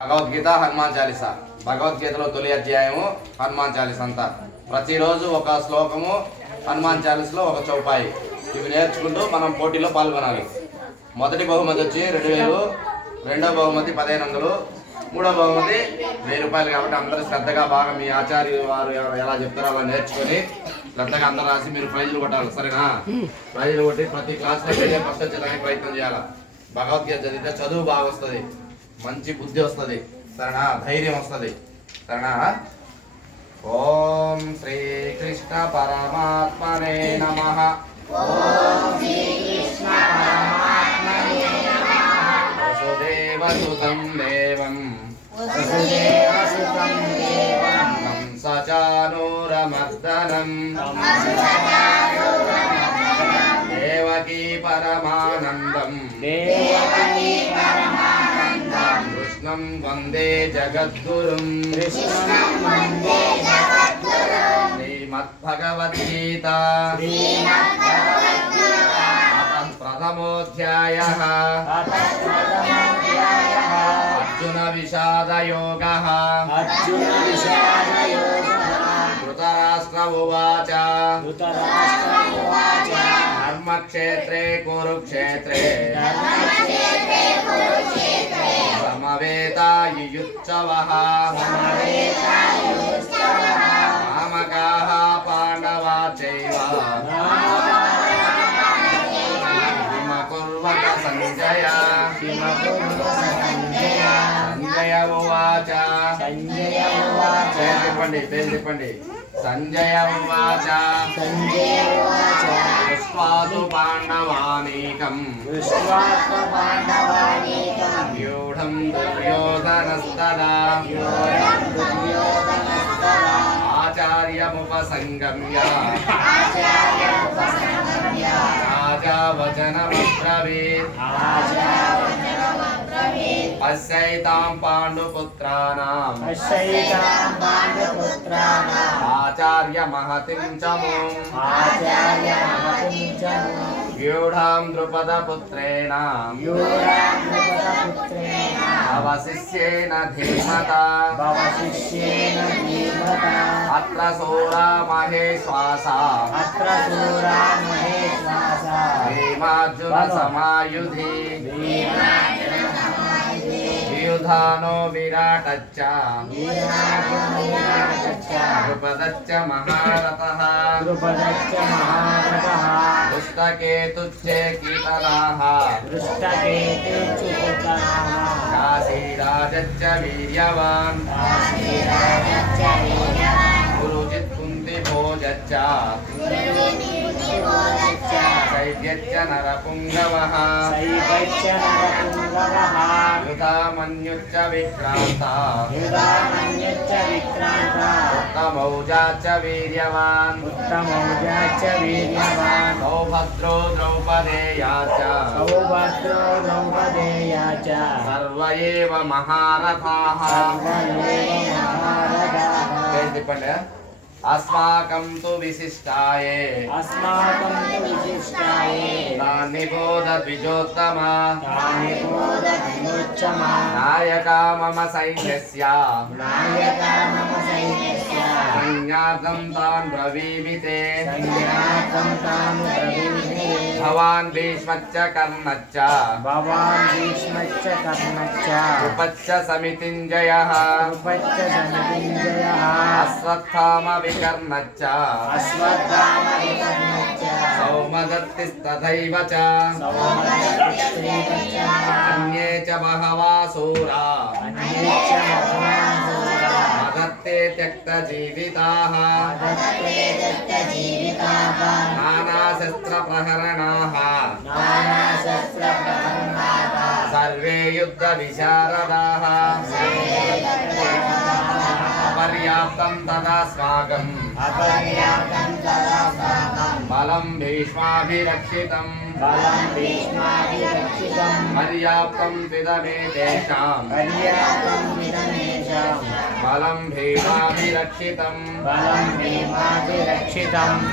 భగవద్గీత హనుమాన్ చాలీసా. భగవద్గీతలో తొలి అధ్యాయము హనుమాన్ చాలీసా అంతా. ప్రతిరోజు ఒక శ్లోకము, హనుమాన్ చాలీసాలో ఒక చౌపాయి. ఇవి నేర్చుకుంటూ మనం పోటీలో పాల్గొనాలి. మొదటి బహుమతి వచ్చి 2000, రెండో బహుమతి 1500, మూడో బహుమతి 1000 రూపాయలు. కాబట్టి అందరూ శ్రద్ధగా బాగా మీ ఆచార్య వారు ఎలా చెప్తారో అలా నేర్చుకొని శ్రద్ధగా అందరూ రాసి మీరు ప్రైజులు కొట్టాలి. సరేనా? ప్రైజులు కొట్టి ప్రతి క్లాస్లో ఫస్ట్ వచ్చేదానికి ప్రయత్నం చేయాలి. భగవద్గీత చదివితే చదువు బాగా వస్తుంది, మంచి బుద్ధి వస్తుంది, సరేనా? ధైర్యం వస్తుంది, సరేనా? ఓం శ్రీకృష్ణ పరమాత్మనే నమః. వసుదేవసుతం దేవం కంసచానూరమర్దనం దేవకీ పరమానందం కృష్ణం వందే జగద్గురుం. శ్రీమద్భగవద్గీత ప్రథమోధ్యాయః అర్జున విషాదయోగః. ధృతరాష్ట్ర ఉవాచ ధర్మక్షేత్రే కురుక్షేత్రే సమవేతాయుయుత్సవః. మామకాః పాండవా చైవ కిమకుర్వత సంజయ. సంజయ ఉవాచ చెప్పండి. సంజయ ఉవాచ దృష్ట్వాతు పాండవానీకం వ్యూఢం దుర్యోధనస్తదా ఆచార్యముపసంగమ్య రాజా వచనమబ్రవీత్. అస్యైతాం పాండుపుత్రాణాం ఆచార్య మహతిం చమూం వ్యూఢాం ద్రుపదపుత్రేణ అవశిష్యేన ధీమతా. అత్ర శూరా మహేశ్వాసా భీమార్జున సమాయుధి. యుధానో విరాటచ్చ ద్రుపదచ్చ మహారథః. దృష్టకేతుచ్చే కీర్తనాః కాశీరాజచ్చ వీర్యవాన్. గురుజిత్ కుంతిభోజచ్చ శైవ్యచ్చ నరపుంగవః. యుధామన్యుచ్చ విక్రాంత ఉత్తమౌజాచ్చ వీర్యవాన్. సౌభద్రో ద్రౌపదేయాచ్చ సర్వ ఏవ మహారథాః. చెప్పండి. అస్మాకం తు విశిష్టాయే నిబోధ ద్విజోత్తమ నాయకా మమ సైన్యస్య సైన్యార్థం తాన్ బ్రవీమితే. భవాన్ భీష్మచ్చ కర్ణచ్చ ఉపచ్చ సమితింజయః అశ్వత్థామ వికర్ణచ్చ సౌమదత్తిస్తథైవ చ అన్యే చ బహవా శూరా మదత్తే త్యక్త జీవితాః నానాశస్త్ర ప్రహరణాః సర్వే యుద్ధ విశారదాః. అపర్యాప్తం తదాస్మాకం బలం భీష్మాభిరక్షితం. పర్యాప్తం విదమే తేషాం బలం భీమాభిరక్షితం.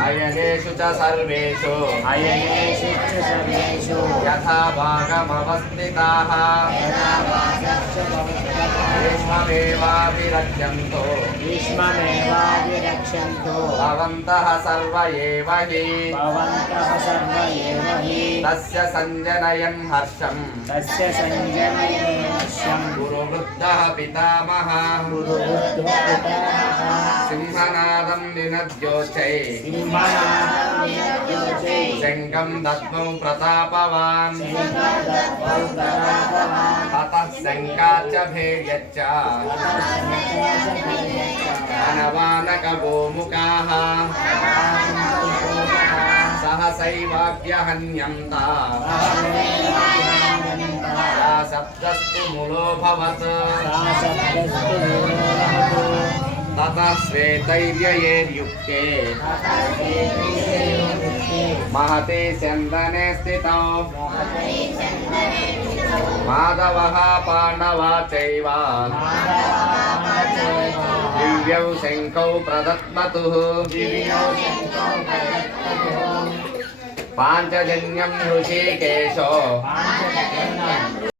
అయనేషు చ సర్వేషు యథా భాగమవస్థితాః भीष्ममेवाभिरक्ष्यन्तो भीष्ममेवाभिरक्ष्यन्तो भवन्तः सर्व एव हि भवन्तः सर्व एव हि तस्य सञ्जनयन् हर्षम् तस्य सञ्जनयन् गुरुवृद्धः पितामहः गुरुवृद्धो पितामहः सिंहनादं निनद्योच्चै सिंहनादं निनद्योच्चै शङ्खं दद्मौ प्रतापवान् ततः शङ्काच्च भैर्यच्च अनवानकगोमुखाः सहसैवाभ्यहन्यन्ता सा शब्दस्तु मूलोऽभवत् ततः श्वेतैर्ययैर्युक्ते महते स्यन्दने स्थितौ माधवः पाण्डवा चैव दिव्यौ शङ्खौ प्रदत्मतुः पाञ्चजन्यं ऋषिकेशो